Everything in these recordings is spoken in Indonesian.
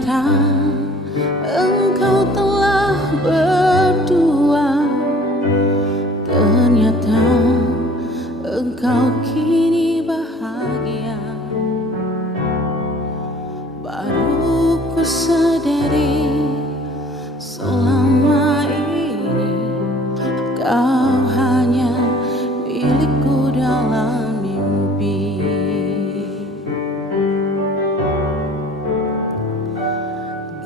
Ternyata engkau telah berdua. Ternyata engkau kini bahagia. Baru ku sadari selama ini kau hanya milikku dalam mimpi.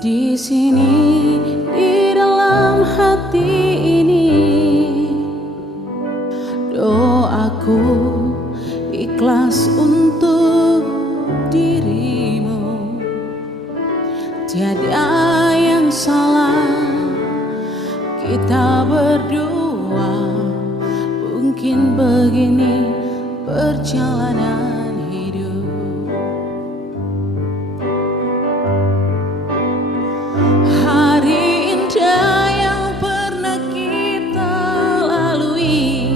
Di sini, di dalam hati ini, doaku ikhlas untuk dirimu. Tiada yang salah kita berdua. Mungkin begini perjalanan hidup. Hari indah yang pernah kita lalui,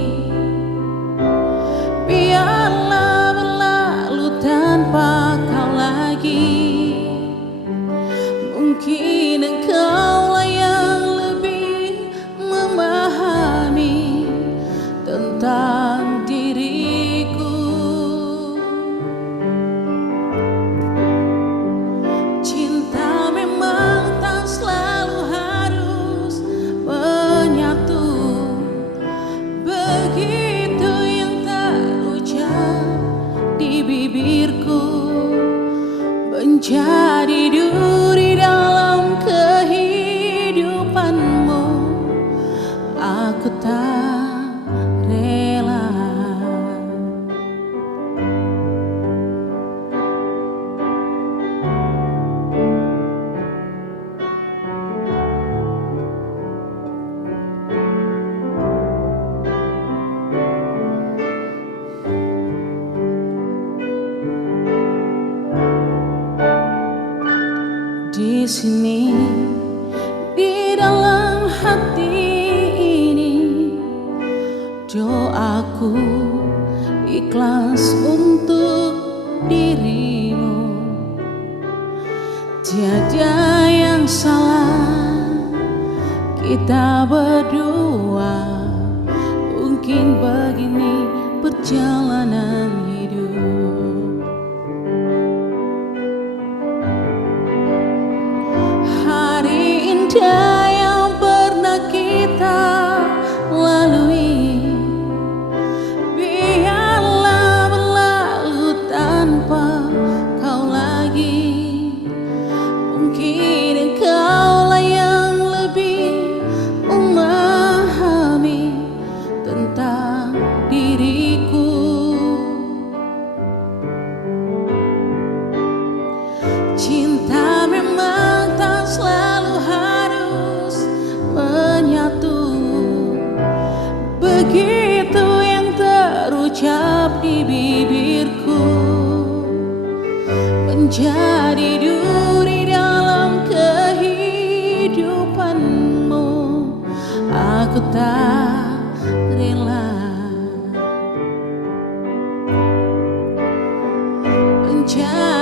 biarlah berlalu tanpa kau lagi. Mungkin engkaulah yang lebih memahami tentang diriku. Cinta memang tak selalu harus menyatu. Begitu yang terucap di bibirku menjadi duri dalam kehidupanmu. Aku tak rela. Di sini, di dalam hati ini, doaku ikhlas untuk dirimu. Tiada yang salah kita berdua. Mungkin begini perjalanan hidup. Hari indah yang pernah kita lalui, biarlah berlalu tanpa kau lagi. Mungkin engkaulah yang lebih memahami tentang diriku. Cinta memang tak selalu harus menyatu. Begitu yang terucap di bibirku menjadi duri dalam kehidupanmu. Aku tak rela menjadi